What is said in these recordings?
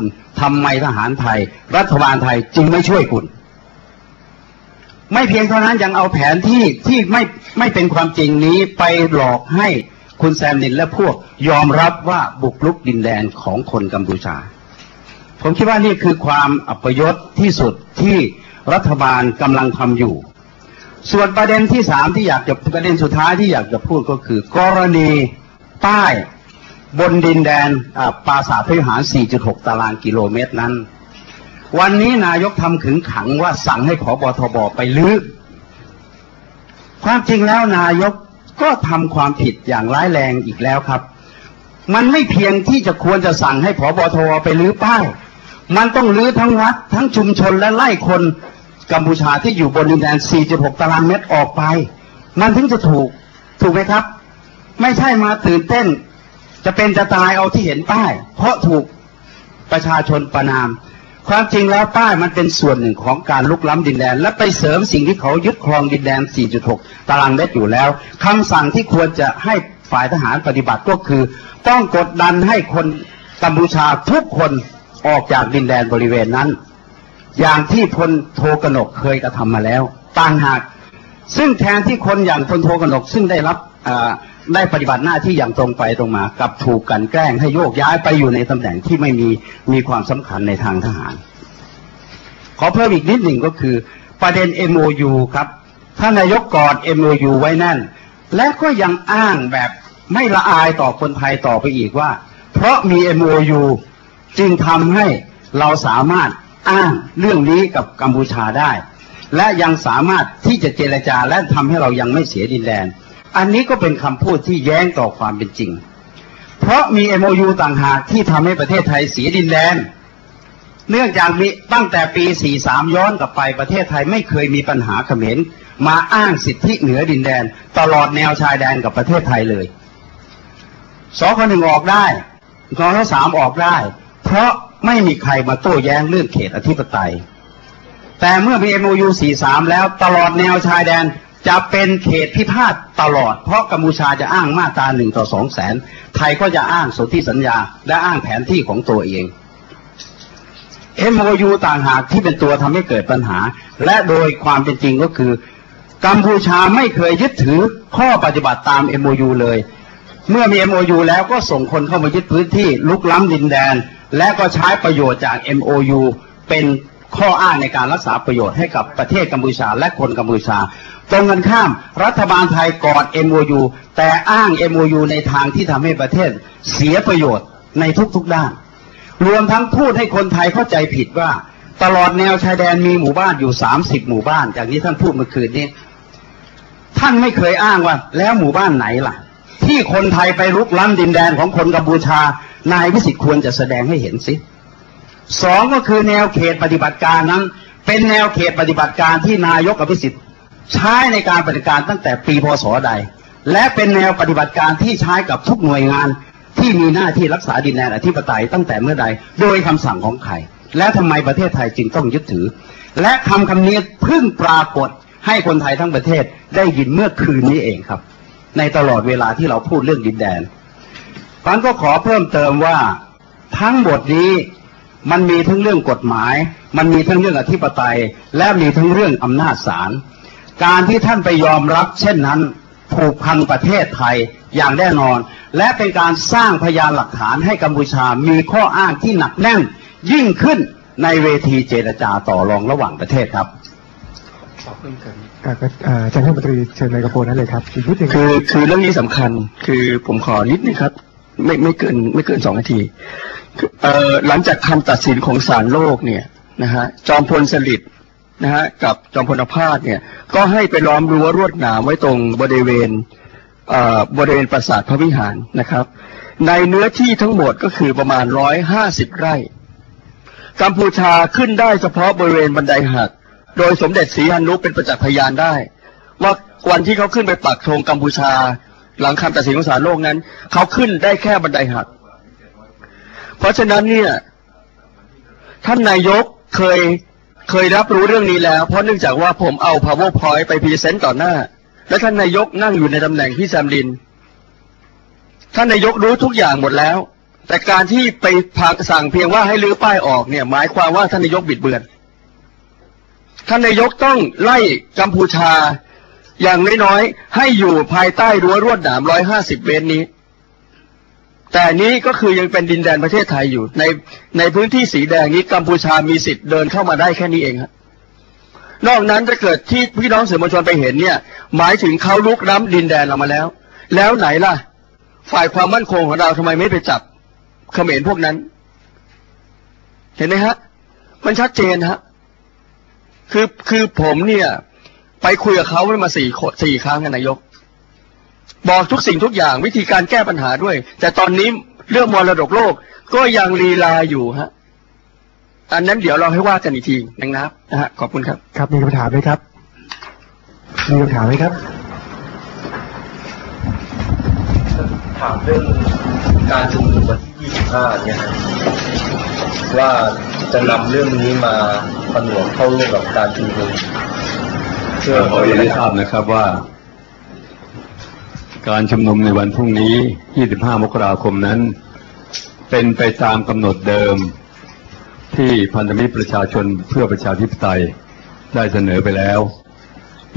คุณทำไมทหารไทย รัฐบาลไทยจึงไม่ช่วยคุณ ไม่เพียงเท่านั้นยังเอาแผนที่ที่ไม่ไม่เป็นความจริงนี้ไปหลอกให้คุณแซมนินและพวกยอมรับว่าบุกรุกดินแดนของคนกัมพูชา ผมคิดว่านี่คือความอัปยศที่สุดที่รัฐบาลกำลังทำอยู่ ส่วนประเด็นที่สามที่อยากจะประเด็นสุดท้ายที่อยากจะพูดก็คือ กรณีป้าย บนดินแดนปราสาทพิหาร 4.6 ตารางกิโลเมตรนั้น วันนี้นายกทำขึงขังว่าสั่งให้ขอบอทบไปลื้อ ความจริงแล้วนายกก็ทำความผิดอย่างร้ายแรงอีกแล้วครับ มันไม่เพียงที่จะควรจะสั่งให้ผอบอทบไปลื้อป้าย มันต้องลื้อทั้งวัด ทั้งชุมชนและไล่คนกัมพูชาที่อยู่บนดินแดน 4.6 ตารางเมตรออกไป มันถึงจะถูก ถูกไหมครับ ไม่ใช่มาตื่นเต้น จะเป็นจะตายเอาที่เห็นป้าย เพราะถูกประชาชนประนาม ความจริงแล้วป้ายมันเป็นส่วนหนึ่งของการลุกล้ำดินแดน และไปเสริมสิ่งที่เขายึดครองดินแดน 4.6 ตารางเมตรอยู่แล้วคำสั่งที่ควรจะให้ฝ่ายทหารปฏิบัติก็คือ ต้องกดดันให้คนกัมพูชาทุกคนออกจากดินแดนบริเวณนั้น อย่างที่พลโทกนกเคยกระทำมาแล้วต่างหาก ซึ่งแทนที่คนอย่างพลโทกนกซึ่งได้รับอ ได้ปฏิบัติหน้าที่อย่างตรงไปตรงมากับถูกกันแกล้งให้โยกย้ายไปอยู่ในตำแหน่งที่ไม่มีมีความสำคัญในทางทหาร ขอเพิ่มอีกนิดหนึ่งก็คือ ประเด็น MOU ครับท่านนายกกอด MOU ไว้แน่น และก็ยังอ้างแบบไม่ละอายต่อคนไทยต่อไปอีกว่า เพราะมี MOU จึงทำให้เราสามารถอ้างเรื่องนี้กับกัมพูชาได้ และยังสามารถที่จะเจรจาและทำให้เรายังไม่เสียดินแดน อันนี้ก็เป็นคำพูดที่แย้งต่อความเป็นจริง เพราะมี MOU ต่างหากที่ทำให้ประเทศไทยเสียดินแดน เนื่องจากมีตั้งแต่ปี 43 ย้อนกลับไปประเทศไทยไม่เคยมีปัญหาเขมรมาอ้างสิทธิเหนือดินแดน ตลอดแนวชายแดนกับประเทศไทยเลยสคหนึ่งออกได้กองทัพสามออกได้ เพราะไม่มีใครมาโต้แย้งเรื่องเขตอธิปไตย แต่เมื่อมี MOU 43 แล้วตลอดแนวชายแดน จะเป็นเขตพิพาทตลอด เพราะกัมพูชาจะอ้างมาตราหนึ่งต่อสองแสนไทยก็จะอ้างสนธิสัญญา และอ้างแผนที่ของตัวเอง MOU ต่างหากที่เป็นตัวทำให้เกิดปัญหา และโดยความเป็นจริงก็คือ กัมพูชาไม่เคยยึดถือข้อปฏิบัติตาม MOU เลย เมื่อมี MOU แล้วก็ส่งคนเข้ามายึดพื้นที่ลุกล้ำดินแดน และก็ใช้ประโยชน์จาก MOU เป็นข้ออ้างในการรักษาประโยชน์ให้กับประเทศกัมพูชาและคนกัมพูชา ตรงกันข้ามรัฐบาลไทยกอด MOU แต่อ้าง MOU ในทางที่ทำให้ประเทศเสียประโยชน์ในทุกๆด้าน รวมทั้งพูดให้คนไทยเข้าใจผิดว่า ตลอดแนวชายแดนมีหมู่บ้านอยู่ 30 หมู่บ้าน จากนี้ท่านพูดเมื่อคืนนี้ ท่านไม่เคยอ้างว่า แล้วหมู่บ้านไหนล่ะ ที่คนไทยไปรุกล้ำดินแดนของคนกัมพูชา นายวิสิทธิ์ควรจะแสดงให้เห็นสิสองก็คือแนวเขตปฏิบัติการนั้น เป็นแนวเขตปฏิบัติการที่นายกอภิสิทธิ์ ใช้ในการปฏิบัติการตั้งแต่ปีพศใด และเป็นแนวปฏิบัติการที่ใช้กับทุกหน่วยงานที่มีหน้าที่รักษาดินแดนอธิปไตยตั้งแต่เมื่อใด โดยคำสั่งของใคร และทำไมประเทศไทยจึงต้องยึดถือ และคำคำนี้เพิ่งปรากฏให้คนไทยทั้งประเทศได้ยินเมื่อคืนนี้เองครับ ในตลอดเวลาที่เราพูดเรื่องดินแดนฟันก็ขอเพิ่มเติมว่าทั้งหมดนี้มันมีทั้งเรื่องกฎหมาย มันมีทั้งเรื่องอธิปไตย และมีทั้งเรื่องอำนาจศาล การที่ท่านไปยอมรับเช่นนั้นผูกพันประเทศไทยอย่างแน่นอน และเป็นการสร้างพยานหลักฐานให้กัมพูชามีข้ออ้างที่หนักแน่น ยิ่งขึ้นในเวทีเจรจาต่อรองระหว่างประเทศครับอ่าก็อ่าอาจารย์ท่านมนตรีเชิญไมโครโฟนนั้นเลยครับอีกนิดหนึ่งคือคือเรื่องนี้สำคัญคือผมขอนิดนึงครับ ไม่ไม่เกินไม่เกินสองนาทีคือเอ่อหลังจากคำตัดสินของศาลโลกเนี่ยนะฮะจอมพลสฤษดิ์ นะฮะกับจอมพลอภาสเนี่ยก็ให้ไปล้อมรั้วรวดหนามไว้ตรงบริเวณบริเวณปราสาทพระวิหารนะครับ ในเนื้อที่ทั้งหมดก็คือประมาณร้อยห้าสิบไร่ กัมพูชาขึ้นได้เฉพาะบริเวณบันไดหัก โดยสมเด็จศรีหนุเป็นประจักษ์พยานได้ ว่าวันที่เขาขึ้นไปปักธงกัมพูชา หลังคำตัดสินของศาลโลกนั้น เขาขึ้นได้แค่บันไดหัก เพราะฉะนั้นเนี่ยท่านนายกเคย เคยรับรู้เรื่องนี้แล้ว เพราะเนื่องจากว่าผมเอา powerpoint ไปพรีเซนต์ต่อหน้า และท่านนายกนั่งอยู่ในตำแหน่งพี่แซมลิน ท่านนายกรู้ทุกอย่างหมดแล้ว แต่การที่ไปพากสั่งเพียงว่าให้ลื้อป้ายออกเนี่ย หมายความว่าท่านนายกบิดเบือน ท่านนายกต้องไล่กัมพูชาอย่างน้อยๆให้อยู่ภายใต้รั้วรวดหนามร้อยห้าสิบเมตรนี้ แต่นี้ก็คือยังเป็นดินแดนประเทศไทยอยู่ ในในพื้นที่สีแดงนี้กัมพูชามีสิทธิ์เดินเข้ามาได้แค่นี้เองครับนอกนั้นถ้าเกิดที่พี่น้องสื่อมวลชนไปเห็นเนี่ย หมายถึงเขาลุกล้ำดินแดนเรามาแล้ว แล้วไหนล่ะ ฝ่ายความมั่นคงของเราทำไมไม่ไปจับเขมรพวกนั้น เห็นไหมฮะ มันชัดเจนฮะคือคือผมเนี่ย ไปคุยกับเขามาสี่สี่ครั้งนายก บอกทุกสิ่งทุกอย่างวิธีการแก้ปัญหาด้วย แต่ตอนนี้เรื่องมรดกโลกก็ยังลีลาอยู่ฮะอันนั้นเดี๋ยวเราให้ว่ากันอีกทีนะครับนะฮะขอบคุณครับ ครับมีคำถามไหมครับมีคำถามไหมครับถามเรื่องการชุมนุมวันที่ 25 เนี่ยฮะว่าจะนำเรื่องนี้มาผนวกเข้าร่วมกับการชุมนุมเพื่อขอเรียนให้ทราบนะครับว่า การชุมนุมในวันพรุ่งนี้ 25 มกราคมนั้น เป็นไปตามกำหนดเดิม ที่พันธมิตรประชาชนเพื่อประชาธิปไตยได้เสนอไปแล้ว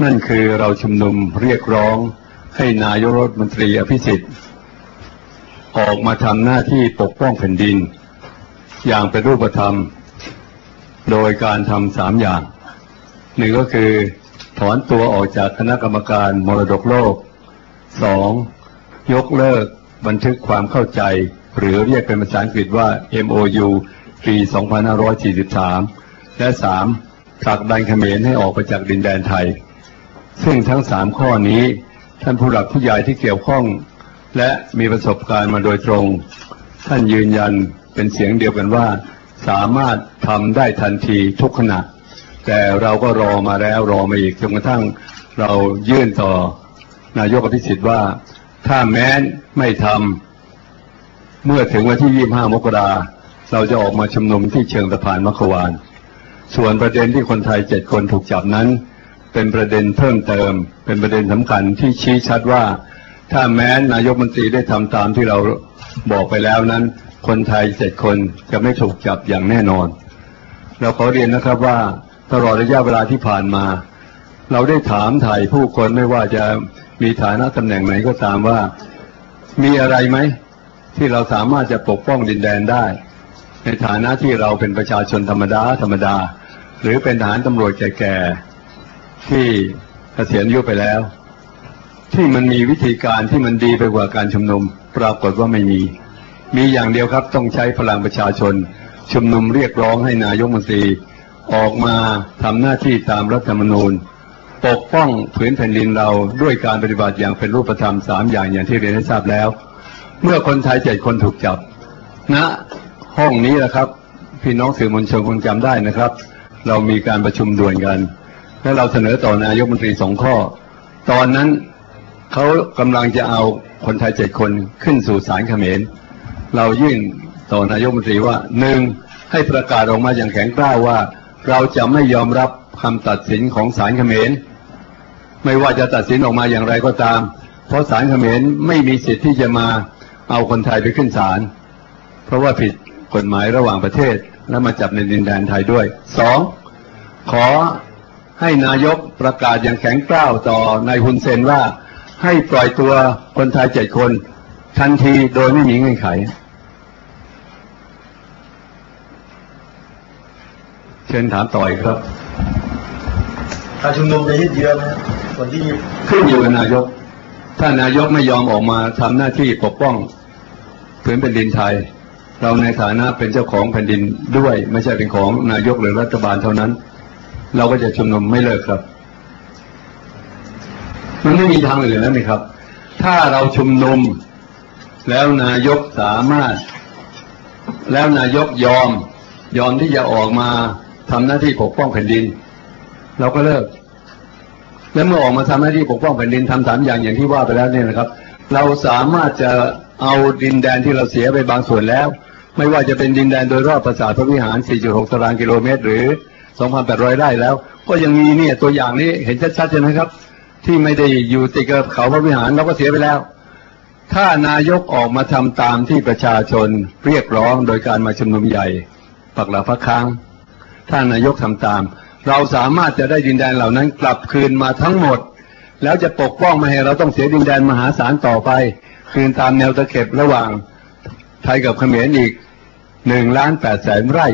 นั่นคือเราชุมนุมเรียกร้องให้นายกรัฐมนตรีอภิสิทธิ์ ออกมาทำหน้าที่ปกป้องแผ่นดิน อย่างเป็นรูปธรรม โดยการทำสามอย่าง หนึ่งก็คือถอนตัวออกจากคณะกรรมการมรดกโลก สองยกเลิกบันทึกความเข้าใจ หรือเรียกเป็นภาษาอังกฤษว่า MOU ปี 2543 และสามผลักดันเขมรให้ออกไปจากดินแดนไทย ซึ่งทั้งสามข้อนี้ท่านผู้หลักผู้ใหญ่ที่เกี่ยวข้อง และมีประสบการณ์มาโดยตรง ท่านยืนยันเป็นเสียงเดียวกันว่า สามารถทำได้ทันทีทุกขณะ แต่เราก็รอมาแล้วรอมาอีกจนกระทั่งเรายื่นต่อ นายกอภิสิทธิ์ว่า ถ้าแม้นไม่ทำเมื่อถึงวันที่ 25 มกราเราจะออกมาชุมนุมที่เชิงสะพานมัขวาน ส่วนประเด็นที่คนไทยเจ็ดคนถูกจับนั้น เป็นประเด็นเพิ่มเติม เป็นประเด็นสำคัญที่ชี้ชัดว่า ถ้าแม้นนายกมนตรีได้ทำตามที่เราบอกไปแล้วนั้น คนไทยเจ็ดคนจะไม่ถูกจับอย่างแน่นอน เราขอเรียนนะครับว่าตลอดระยะเวลาที่ผ่านมา เราได้ถามถ่ายผู้คนไม่ว่าจะ มีฐานะตำแหน่งไหนก็ตามว่า มีอะไรไหม ที่เราสามารถจะปกป้องดินแดนได้ ในฐานะที่เราเป็นประชาชนธรรมดาธรรมดา หรือเป็นทหารตำรวจแก่ๆที่เกษียณอายุไปแล้ว ที่มันมีวิธีการที่มันดีไปกว่าการชุมนุม ปรากฏว่าไม่มี มีอย่างเดียวครับต้องใช้พลังประชาชน ชุมนุมเรียกร้องให้นายกมนตรีออกมาทำหน้าที่ตามรัฐธรรมนูญ ปกป้องผืนแผ่นดินเราด้วยการปฏิบัติอย่างเป็นรูปธรรมสามอย่างอย่างที่เรียนให้ทราบแล้ว เมื่อคนไทยเจ็ดคนถูกจับณห้องนี้แหละครับ พี่น้องสื่อมวลชนคงจำได้นะครับ เรามีการประชุมด่วนกัน และเราเสนอต่อนายกมนตรีสองข้อ ตอนนั้นเขากำลังจะเอาคนไทยเจ็ดคนขึ้นสู่ศาลเขมร เรายื่นต่อนายกมนตรีว่าหนึ่งให้ประกาศออกมาอย่างแข็งกร้าวว่า เราจะไม่ยอมรับคำตัดสินของศาลเขมร ไม่ว่าจะตัดสินออกมาอย่างไรก็ตาม เพราะศาลเขมรไม่มีสิทธิ์ที่จะมาเอาคนไทยไปขึ้นศาลเพราะว่าผิดกฎหมายระหว่างประเทศและมาจับในดินแดนไทยด้วยสองขอให้นายกประกาศอย่างแข็งกร้าวต่อนายฮุนเซนว่าให้ปล่อยตัวคนไทยเจ็ดคน ทันทีโดยไม่มีเงื่อนไข เชิญถามต่ออีกครับการชุมนุมจะยืดเยื้อไหมฮะ วันที่ขึ้นอยู่กับนายก ถ้านายกไม่ยอมออกมาทำหน้าที่ปกป้องผืนแผ่นดินไทย เราในฐานะเป็นเจ้าของแผ่นดินด้วย ไม่ใช่เป็นของนายกหรือรัฐบาลเท่านั้น เราก็จะชุมนุมไม่เลิกครับ มันไม่มีทางอื่นแล้วนี่ครับ ถ้าเราชุมนุมแล้วนายกสามารถ แล้วนายกยอม ยอมที่จะออกมาทำหน้าที่ปกป้องแผ่นดิน เราก็เลิก และเมื่อออกมาทำหน้าที่ปกป้องแผ่นดินทำสามอย่างอย่างที่ว่าไปแล้วเนี่ยนะครับ เราสามารถจะเอาดินแดนที่เราเสียไปบางส่วนแล้ว ไม่ว่าจะเป็นดินแดนโดยรอบปราสาทพระวิหาร 4.6 ตารางกิโลเมตร หรือ 2,800 ไร่แล้ว ก็ยังมีเนี่ยตัวอย่างนี้เห็นชัดๆใช่ไหมครับ ที่ไม่ได้อยู่ติดกับเขาพระวิหารเราก็เสียไปแล้ว ถ้านายกออกมาทำตามที่ประชาชนเรียกร้องโดยการมาชุมนุมใหญ่ ปักหลักพักค้าง ถ้านายกทำตาม เราสามารถจะได้ดินแดนเหล่านั้นกลับคืนมาทั้งหมด แล้วจะปกป้องไม่ให้เราต้องเสียดินแดนมหาศาลต่อไป คืนตามแนวตะเข็บระหว่างไทยกับเขมรอีกหนึ่งล้านแปดแสนไร่